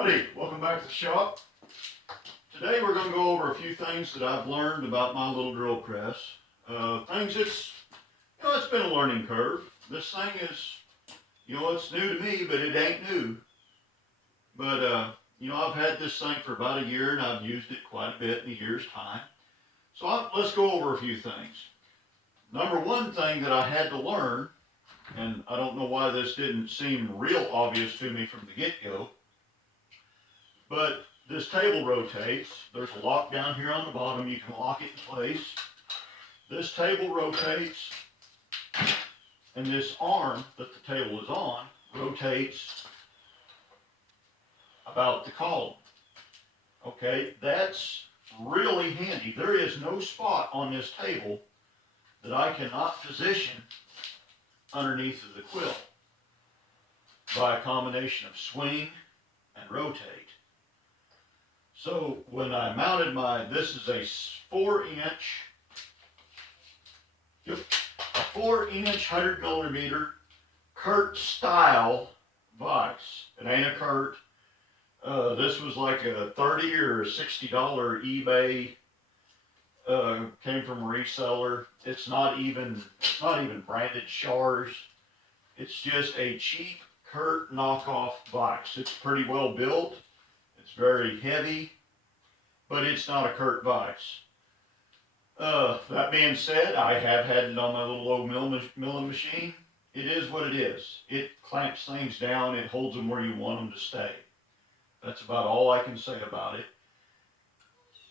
Howdy, welcome back to the shop. Today we're going to go over a few things that I've learned about my little drill press. Things it's been a learning curve. This thing is, it's new to me, but it ain't new. But, I've had this thing for about a year and I've used it quite a bit in a year's time. So let's go over a few things. Number one thing that I had to learn, and I don't know why this didn't seem real obvious to me from the get-go, but this table rotates. There's a lock down here on the bottom. You can lock it in place. This table rotates, and this arm that the table is on rotates about the column. Okay, that's really handy. There is no spot on this table that I cannot position underneath of the quill by a combination of swing and rotate. So when I mounted this is a 4-inch 100mm Curt style vise. It ain't a Curt. This was like a $30 or $60 eBay. Came from a reseller. It's not even branded Shars. It's just a cheap Curt knockoff vise. It's pretty well built. It's very heavy, but it's not a Curt vise. That being said, I have had it on my little old milling machine. It is what it is. It clamps things down. It holds them where you want them to stay. That's about all I can say about it.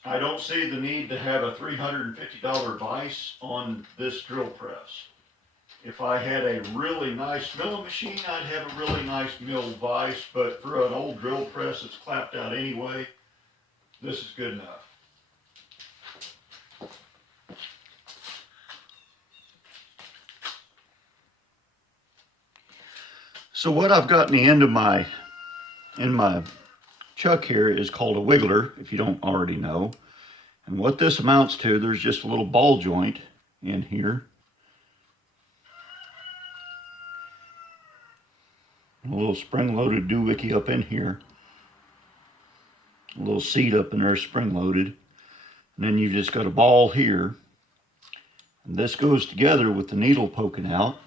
I don't see the need to have a $350 vise on this drill press. If I had a really nice milling machine, I'd have a really nice mill vise, but for an old drill press that's clapped out anyway, this is good enough. So what I've got in the end of my chuck here is called a wiggler, if you don't already know. And what this amounts to, there's just a little ball joint in here. A little spring-loaded doohickey up in here. A little seat up in there, spring-loaded. And then you've just got a ball here. And this goes together with the needle poking out.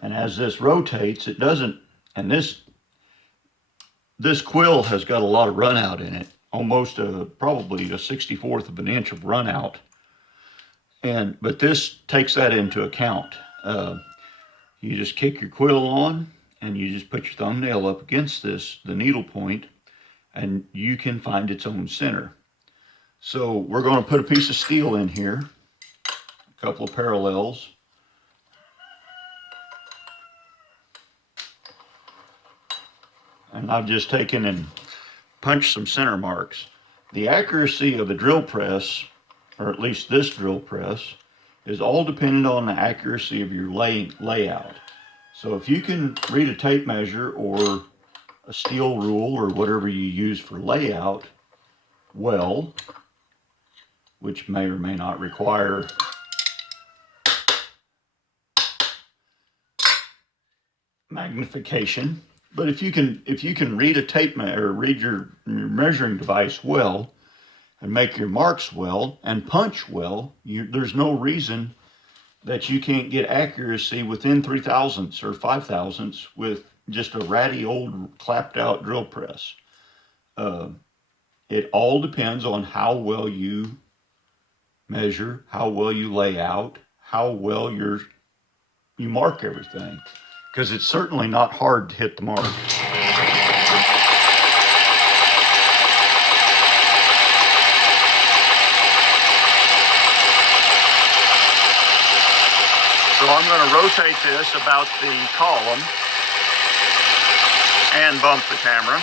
And as this rotates, it doesn't, and this quill has got a lot of run out in it. Almost probably a 64th of an inch of run out. But this takes that into account. You just kick your quill on and you just put your thumbnail up against the needle point, and you can find its own center. So we're going to put a piece of steel in here, a couple of parallels. And I've just taken and punched some center marks. The accuracy of a drill press, or at least this drill press, is all dependent on the accuracy of your layout. So if you can read a tape measure or a steel rule or whatever you use for layout well, which may or may not require magnification, but if you can read a tape measure or read your measuring device well, and make your marks well, and punch well, there's no reason that you can't get accuracy within 3/1000ths or 5/1000ths with just a ratty old clapped out drill press. It all depends on how well you measure, how well you lay out, how well you mark everything. Because it's certainly not hard to hit the mark. So I'm going to rotate this about the column and bump the camera.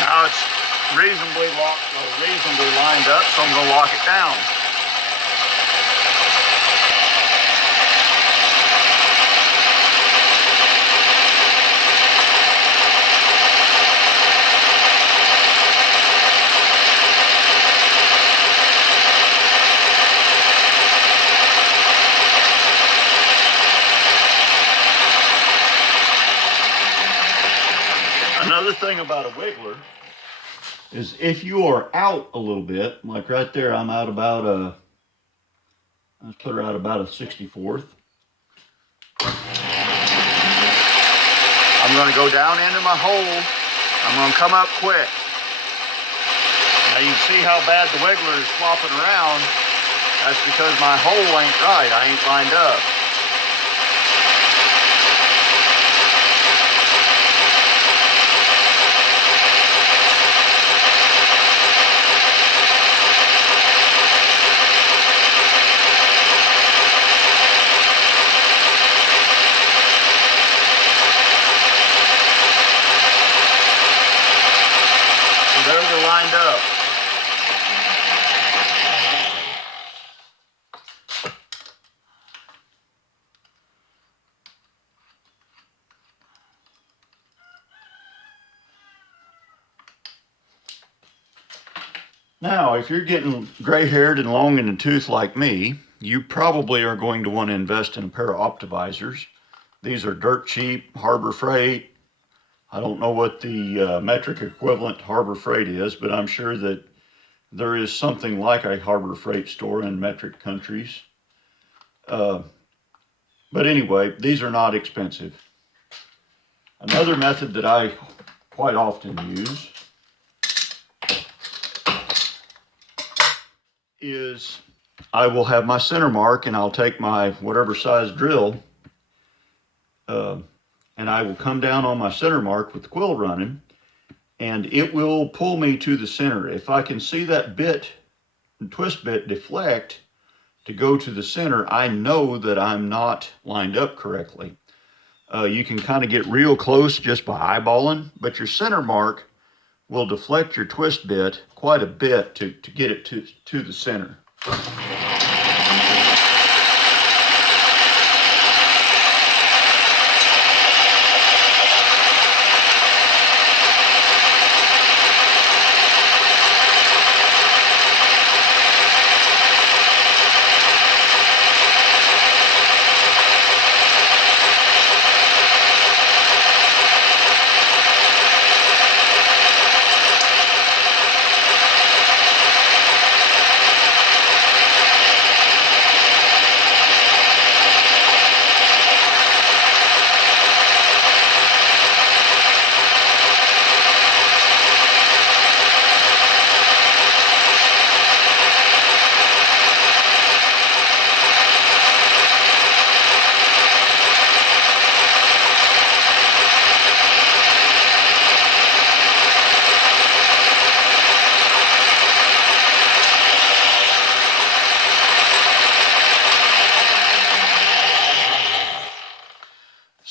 Now it's reasonably lined up, so I'm going to lock it down. thing about a wiggler is if you are out a little bit, like right there, I'm out about let's put her out about a 64th. I'm going to go down into my hole. I'm going to come up quick. Now you can see how bad the wiggler is flopping around. That's because my hole ain't right. I ain't lined up. So there they're lined up. Now, if you're getting gray-haired and long in the tooth like me, you probably are going to want to invest in a pair of Optivisors. These are dirt cheap, Harbor Freight. I don't know what the metric equivalent to Harbor Freight is, but I'm sure that there is something like a Harbor Freight store in metric countries. But anyway, these are not expensive. Another method that I quite often use is I will have my center mark and I'll take my whatever size drill and I will come down on my center mark with the quill running and it will pull me to the center. If I can see that bit, twist bit deflect to go to the center, I know that I'm not lined up correctly. You can kind of get real close just by eyeballing, but your center mark will deflect your twist bit quite a bit to get it to the center.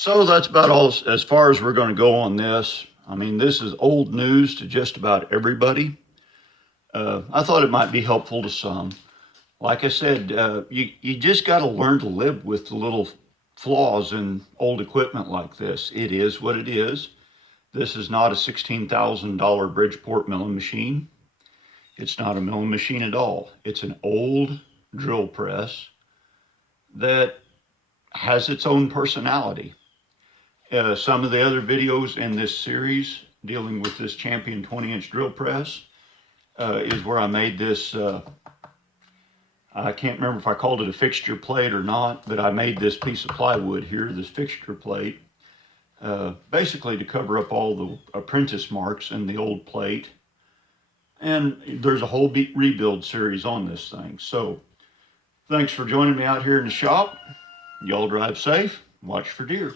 So that's about all as far as we're going to go on this. I mean, this is old news to just about everybody. I thought it might be helpful to some. Like I said, you just got to learn to live with the little flaws in old equipment like this. It is what it is. This is not a $16,000 Bridgeport milling machine. It's not a milling machine at all. It's an old drill press that has its own personality. Some of the other videos in this series dealing with this Champion 20-inch drill press is where I made this, I can't remember if I called it a fixture plate or not, but I made this piece of plywood here, this fixture plate, basically to cover up all the apprentice marks in the old plate. And there's a whole rebuild series on this thing. So thanks for joining me out here in the shop. Y'all drive safe, watch for deer.